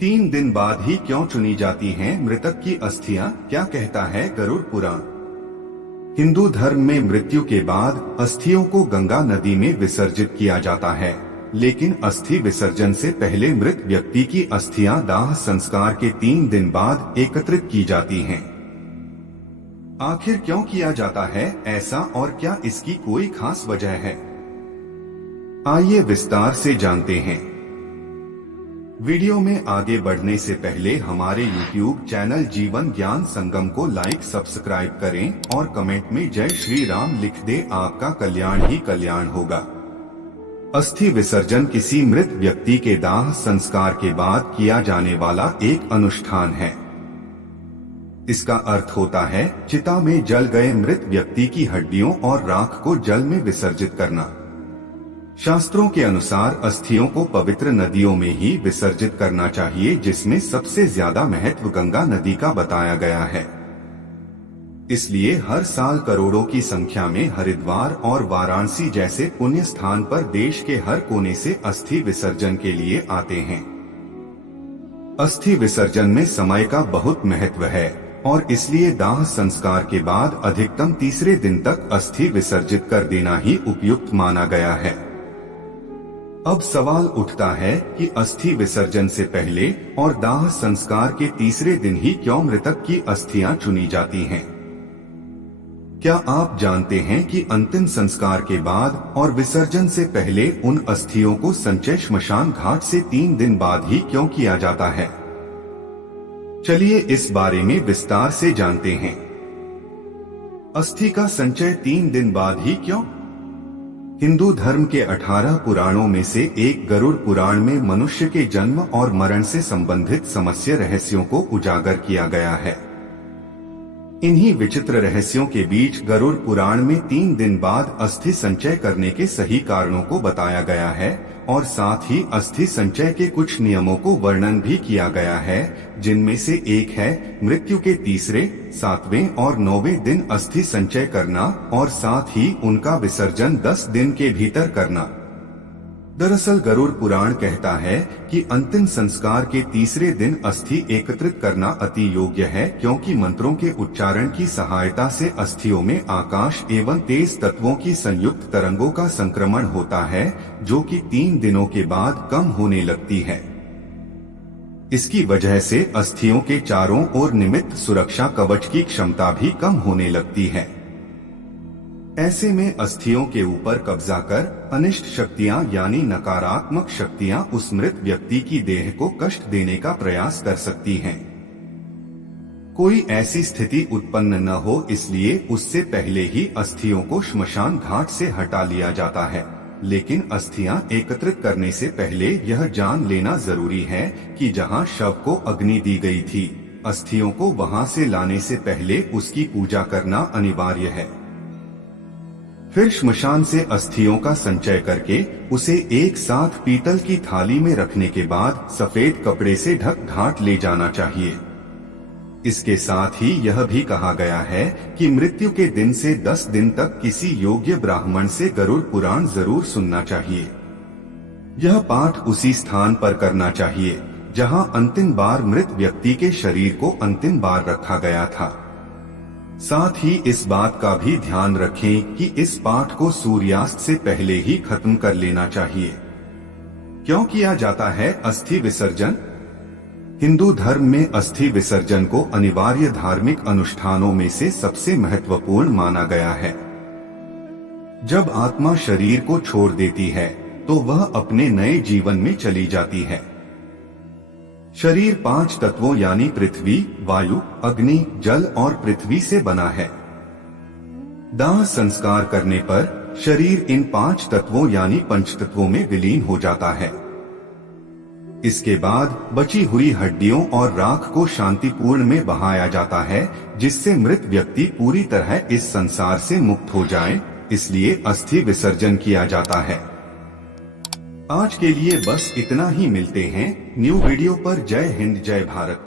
3 दिन बाद ही क्यों चुनी जाती हैं मृतक की अस्थियां, क्या कहता है गरुड़ पुराण। हिंदू धर्म में मृत्यु के बाद अस्थियों को गंगा नदी में विसर्जित किया जाता है, लेकिन अस्थि विसर्जन से पहले मृत व्यक्ति की अस्थियां दाह संस्कार के 3 दिन बाद एकत्रित की जाती हैं। आखिर क्यों किया जाता है ऐसा और क्या इसकी कोई खास वजह है, आइए विस्तार से जानते हैं। वीडियो में आगे बढ़ने से पहले हमारे YouTube चैनल जीवन ज्ञान संगम को लाइक सब्सक्राइब करें और कमेंट में जय श्री राम लिख दे, आपका कल्याण ही कल्याण होगा। अस्थि विसर्जन किसी मृत व्यक्ति के दाह संस्कार के बाद किया जाने वाला एक अनुष्ठान है। इसका अर्थ होता है चिता में जल गए मृत व्यक्ति की हड्डियों और राख को जल में विसर्जित करना। शास्त्रों के अनुसार अस्थियों को पवित्र नदियों में ही विसर्जित करना चाहिए, जिसमें सबसे ज्यादा महत्व गंगा नदी का बताया गया है। इसलिए हर साल करोड़ों की संख्या में हरिद्वार और वाराणसी जैसे पुण्य स्थान पर देश के हर कोने से अस्थि विसर्जन के लिए आते हैं। अस्थि विसर्जन में समय का बहुत महत्व है और इसलिए दाह संस्कार के बाद अधिकतम तीसरे दिन तक अस्थि विसर्जित कर देना ही उपयुक्त माना गया है। अब सवाल उठता है कि अस्थि विसर्जन से पहले और दाह संस्कार के तीसरे दिन ही क्यों मृतक की अस्थियां चुनी जाती हैं? क्या आप जानते हैं कि अंतिम संस्कार के बाद और विसर्जन से पहले उन अस्थियों को संचय श्मशान घाट से 3 दिन बाद ही क्यों किया जाता है? चलिए इस बारे में विस्तार से जानते हैं। अस्थि का संचय 3 दिन बाद ही क्यों? हिंदू धर्म के 18 पुराणों में से एक गरुड़ पुराण में मनुष्य के जन्म और मरण से संबंधित समस्या रहस्यों को उजागर किया गया है। इन्हीं विचित्र रहस्यों के बीच गरुड़ पुराण में 3 दिन बाद अस्थि संचय करने के सही कारणों को बताया गया है और साथ ही अस्थि संचय के कुछ नियमों को वर्णन भी किया गया है, जिनमें से एक है मृत्यु के तीसरे, 7वें और 9वें दिन अस्थि संचय करना और साथ ही उनका विसर्जन 10 दिन के भीतर करना। दरअसल गरुड़ पुराण कहता है कि अंतिम संस्कार के तीसरे दिन अस्थि एकत्रित करना अति योग्य है, क्योंकि मंत्रों के उच्चारण की सहायता से अस्थियों में आकाश एवं तेज तत्वों की संयुक्त तरंगों का संक्रमण होता है, जो कि 3 दिनों के बाद कम होने लगती है। इसकी वजह से अस्थियों के चारों ओर निमित्त सुरक्षा कवच की क्षमता भी कम होने लगती है। ऐसे में अस्थियों के ऊपर कब्जा कर अनिष्ट शक्तियां यानी नकारात्मक शक्तियां उस मृत व्यक्ति की देह को कष्ट देने का प्रयास कर सकती हैं। कोई ऐसी स्थिति उत्पन्न न हो, इसलिए उससे पहले ही अस्थियों को श्मशान घाट से हटा लिया जाता है। लेकिन अस्थियां एकत्रित करने से पहले यह जान लेना जरूरी है कि जहां शव को अग्नि दी गई थी, अस्थियों को वहां से लाने से पहले उसकी पूजा करना अनिवार्य है। फिर श्मशान से अस्थियों का संचय करके उसे एक साथ पीतल की थाली में रखने के बाद सफेद कपड़े से ढक घाट ले जाना चाहिए। इसके साथ ही यह भी कहा गया है कि मृत्यु के दिन से 10 दिन तक किसी योग्य ब्राह्मण से गरुड़ पुराण जरूर सुनना चाहिए। यह पाठ उसी स्थान पर करना चाहिए जहां अंतिम बार मृत व्यक्ति के शरीर को अंतिम बार रखा गया था। साथ ही इस बात का भी ध्यान रखें कि इस पाठ को सूर्यास्त से पहले ही खत्म कर लेना चाहिए। क्यों किया जाता है अस्थि विसर्जन? हिंदू धर्म में अस्थि विसर्जन को अनिवार्य धार्मिक अनुष्ठानों में से सबसे महत्वपूर्ण माना गया है। जब आत्मा शरीर को छोड़ देती है तो वह अपने नए जीवन में चली जाती है। शरीर 5 तत्वों यानी पृथ्वी, वायु, अग्नि, जल और पृथ्वी से बना है। दाह संस्कार करने पर शरीर इन 5 तत्वों यानी पंचतत्वों में विलीन हो जाता है। इसके बाद बची हुई हड्डियों और राख को शांतिपूर्ण में बहाया जाता है, जिससे मृत व्यक्ति पूरी तरह इस संसार से मुक्त हो जाए। इसलिए अस्थि विसर्जन किया जाता है। आज के लिए बस इतना ही, मिलते हैं न्यू वीडियो पर। जय हिंद, जय भारत।